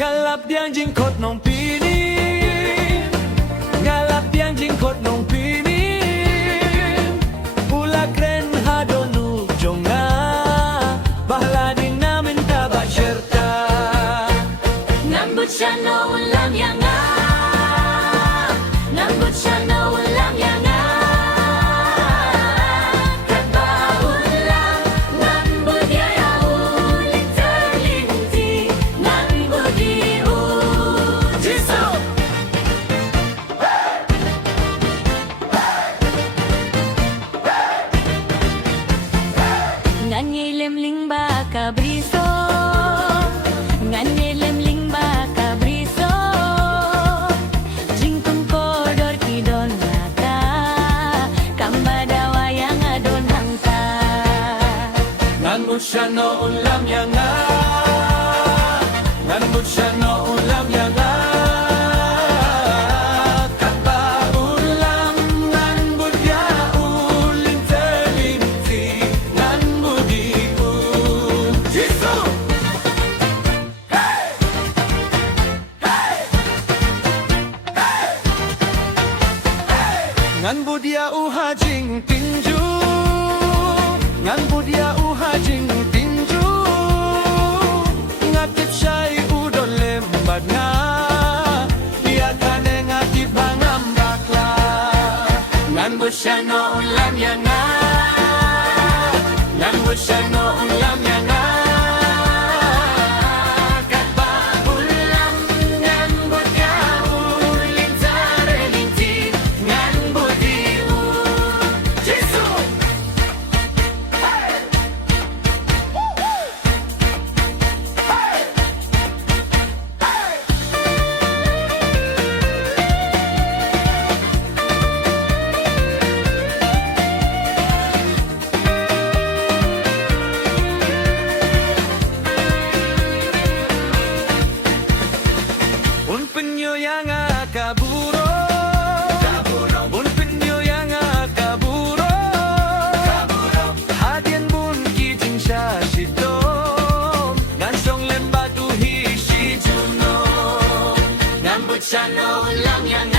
ngalap diang jingkot nong pini, ngalap diang jingkot nong pini, pula kren hadonu jonga, bahla din namin tabasyerta. Ngambut siya no ulam yanga, ngambut siya no ulam yanga. Lemling ba kabriso, ngane lemling ba kabriso, jingkong kodor kidon mata, kambadawa yang adon hangta. Nganbut siya no ulam yanga, nganbut siya no ulam yanga. Ngan budia uhajing tinju, ngan budia uhajing tinju, ngatip syai udon lembat nga, dia kane ngatip bangam bakla. Ngan busya no ulam yanga, ngan busya no ulam yanga. Un penyo yang kaburo, un penyo yang kaburo, hadian bun kijing siya sitom, gansong lembatu hi si juno, ngambut siya no ulam yang